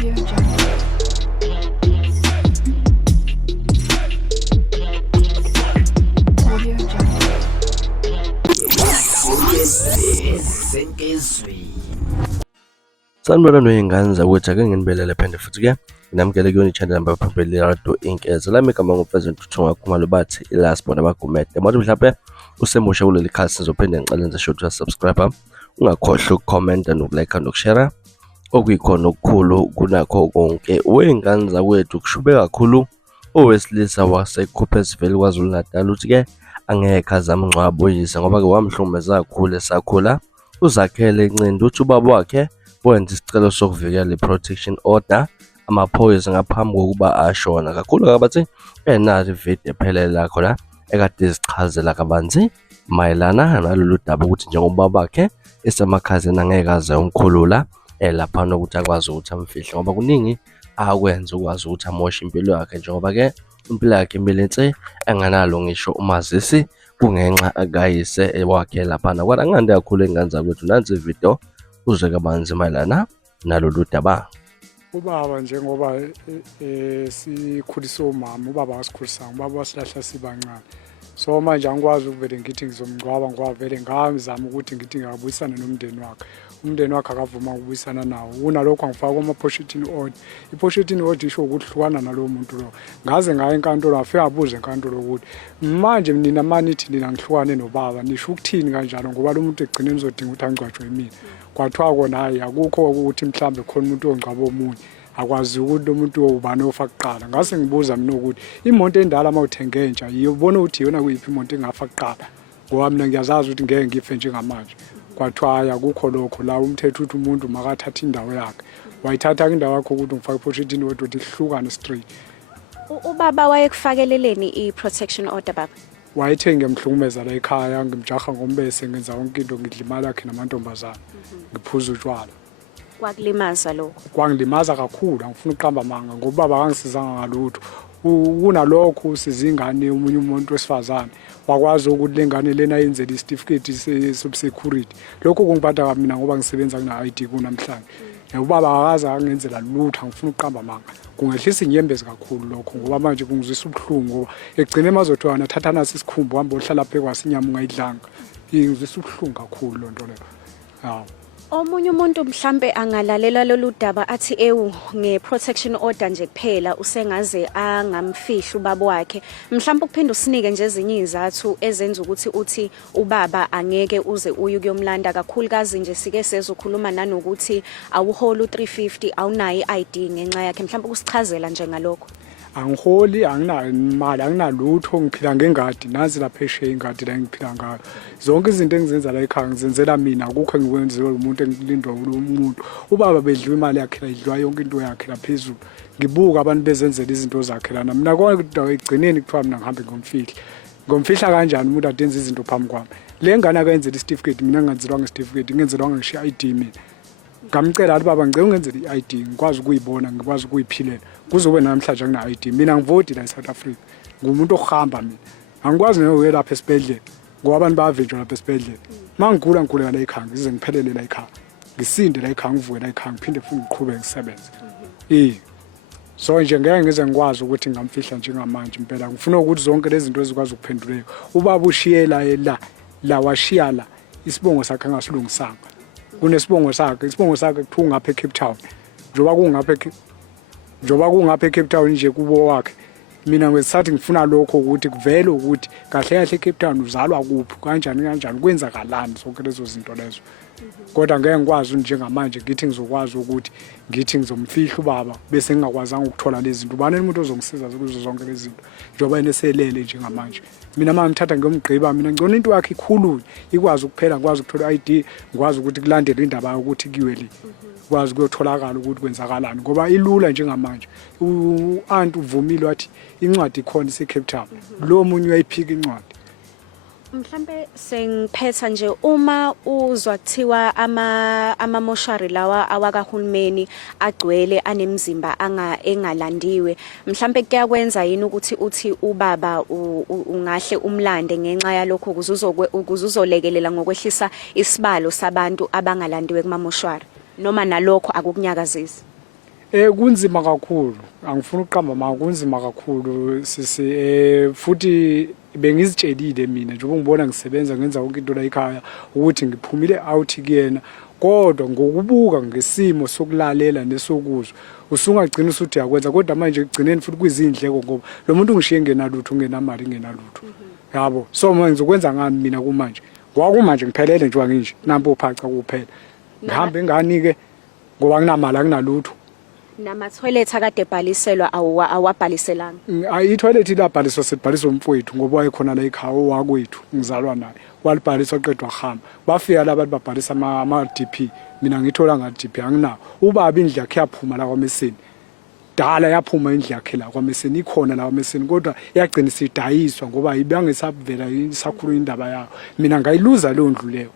Audio Jungle. Audio Jungle. Sanibona noyingane zakwethu ake nginibelele phende futhi ke namkele kuyona i-channel namba phambili Radio Inkez la igama ngumfezweni Thuthunga Khumalo bathi ilast bona bagumede manje mhlawumbe usemusha kuleli khasi sizophinde ngiqale nje shothi subscribe ungakhohlwa ukucomment nokulike nokushare okuyikhona okukhulu kunakho konke weyingane zakwethu kushube kakhulu owesilisa waseKuphesville kwaZulu Natal uthi ke angeke azamngcwabo oyise ngoba ke wamhlumeza kakhulu esakhula uzakhele incindi uthi ubaba wakhe wenza isicelo sokuvikela i-protection order amaphoyisa ngaphambi kokuba ashona kakhulu kabathi enazi video ephelele lakho la ekade izichazela kabanzi mayelana nalolu daba ukuthi njengoba bakhe esemakhazeni angeke aze umkhulula lapha nokuthi akwazi ukuthi amfihle ngoba kuningi akwenza ukwazi ukuthi amoshe impilo yakhe njengoba ke impilo yakhe imilenze enganalo ngisho umazisi kungenxa akayise wakhe lapha nakwathi angande kakhulu engane zakwethu nansi video uzwe kabanzi mayelana nalolu daba. Ubaba njengoba sikhulisa umama ubaba wasikhulisanga ubaba wasilahla sibancane so manje angikwazi ukuvele ngithi ngizomngcwaba ngoba vele ngazama ukuthi ngithi ngiyabuyisana nomndeni wakhe umndeni wakhe akavuma ukubuyisana nawo unalokho angifaka kuma-pochettino order i-pochettino order isho ukuthi hlukana nalowo muntu lo ngaze ngaye enkantolo afike abuze enkantolo ukuthi manje nina manithi nina ngihlukane nobaba nisho ukuthini kanjalo ngoba lo muntu egcine nizodinga ukuthi angcwatshwe yimina kwathiwa kona hayi akukho ukuthi mhlambe khona umuntu ongcwaba omunye akwazi ukuthi lo muntu ubani ofa kuqala ngase ngibuza mina ukuthi imoto endala mawuthenge entsha yibona ukuthi yona kuyiphi imoto engafa kuqala ngoba mina ngiyazazi ukuthi ngeke ngife njengamanje kwathiwa hayi akukho lokho la umthetho uthi umuntu makathatha indawo yakhe wayithatha indawo yakho ukuthi ngifake i-pochettino order ukuthi ihlukane straight. Ubaba wayekufakeleleni i-protection order baba? Wayethe ngiyamhlukumeza la ekhaya ngimjaha ngombese ngenza yonke into ngidla imali yakhe namantombazana ngiphuza utshwala. Kwakulimaza lokho? Kwangilimaza kakhulu angifuna uqamba amanga ngoba baba kangisizanga ngalutho kunalokho usiza ingane umunye umuntu wesifazane wakwazi ukuthi lengane lena yenzele isitifiketi se-security lokho kungiphatha kabi mina ngoba ngisebenza kuna-ID kunamhlanje ubaba akaze angenzela lutho angifuna uqamba amanga kungehlisa inyembezi kakhulu lokho ngoba manje kungizwisa ubuhlungu ngoba egcine emazothiwa nathatha nasi isikhumbu hamba ohlala phe kwasinyama ungayidlanga ingizwisa ubuhlungu kakhulu lo nto leyo. Hawu omunye umuntu mhlambe angalalela lolu daba athi nge-protection order nje kuphela usengaze angamfihli ubaba wakhe mhlambe ukuphinda usinike nje ezinye izathu ezenza ukuthi uthi ubaba angeke uze uye kuyomlanda kakhulukazi nje sike sezokhuluma nanokuthi awuhola u350 awunayo i-ID ngenxa yakhe mhlambe ukusichazela nje ngalokho. Angiholi anginayo imali anginalutho ngiphila ngengadi nazi lapha eshe ingadi la ngiphila ngayo zonke izinto engizenza la ekhaya ngizenzela mina akukho engikwenziwe umuntu engilindwa umuntu ubaba bedliwa imali yakhe la idliwa yonke into yakhe la phezulu ngibuka abantu bezenzela izinto zakhe lana mina kodwa egcineni kuthiwa mina ngihambe ngomfihla kanjani umuntu adenza izinto phambi kwami le ngane akayenzela isitifiketi mina ngenzelwanga isitifiketi ngenzelwanga ngisho i-ID mina ngamcela ukuthi baba ngicela ungenzele i-ID ngikwazi ukuyibona ngikwazi ukuyiphilela kuzobe namhlanje angina-ID mina ngivoti la eSouth Africa ngumuntu ohamba mina angikwazi ngiye lapha esibhedlela ngoba abantu bayavinjwa lapha esibhedlela mangigula ngigulela la ekhaya ngize ngiphelele la ekhaya ngisinde la ekhaya ngivuke la ekhaya ngiphinde futhi ngiqhubeke ngisebenze so nje ngeke ngize ngikwazi ukuthi ngamfihla njengamanje impela ngifuna ukuthi zonke lezi zinto ezikwazi ukuphenduleka ubaba ushiye la washiya la isibongo sakhe angasilungisanga kunesibongo sakhe isibongo sakhe kuthiwa ngapha eCape Town njoba kungapha eCape Town nje kubo wakhe mina ngisathi ngifuna lokho ukuthi kuvele ukuthi kahle kahle eCape Town uzalwa kuphi kanjani kwenzakalani zonke lezo zinto lezo kodwa ngeke ngikwazi njengamanje ngithi ngizokwazi ukuthi ngithi ngizomfihla ubaba bese ngingakwazanga ukuthola lezi zinto ubani umuntu ozongisiza kuzo zonke lezi zinto njoba eneselele njengamanje mina mangithatha ngiyomgqiba mina ngicona into yakhe ikhulu ikwazi ukuphela ngikwazi ukuthola i-ID ngikwazi ukuthi kulandele indaba ukuthi kiwe le kwazi ukuyotholakala ukuthi kwenzakalani ngoba ilula njengamanje u-aunt uvumile wathi incwadi ikhona ise-Cape Town lo munye uyayiphika incwadi. Mhlambe sengiphetha nje uma uzwa kuthiwa amamoshari lawa awakahulumeni agcwele anemzimba engalandiwe mhlambe kuyakwenza yini ukuthi uthi ubaba ungahle umlande ngenxa yalokho ukuzuzolekelela ngokwehlisa isibalo sabantu abangalandiwe kumamoshari noma nalokho akukunyakazisi? Kunzima kakhulu. Angifuni ukuqamba ma kunzima kakhulu sisi futhi bengizitshelile mina njengoba ngibona ngisebenza ngenza konke into la ekhaya ukuthi ngiphumile out kuyena kodwa ngokubuka ngesimo sokulalela nesokuzwa usungagcina usuthi yakwenza kodwa manje egcineni futhi kwizindleko ngoba lo muntu ungishiye ngenalutho ungenamali ngenalutho yabo so manje ngizokwenza ngani mina kumanje kwakumanje ngiphelele nje wanginje nampo phaca kuphela ngihambe ngani ke ngoba nginamali akunalutho nama-toilet akade ebhaliselwa awabhaliselanga i-toilet ilabhaliswa sebhaliswa umfowethu ngoba wayekhona la ekhaya owakwethu ngizalwa naye walibhaliswa qedwa hamba bafika la bantu babhalisa ama-DP mina ngithola nga-DP anginawo ubaba indlu yakhe yaphuma la kwaMeseni dala yaphuma indlu yakhe la kwaMeseni ikhona la kwaMeseni kodwa yagcina isidayiswa ngoba ibangesavela isakhuluma indaba yayo mina ngayiluza leyo ndlu leyo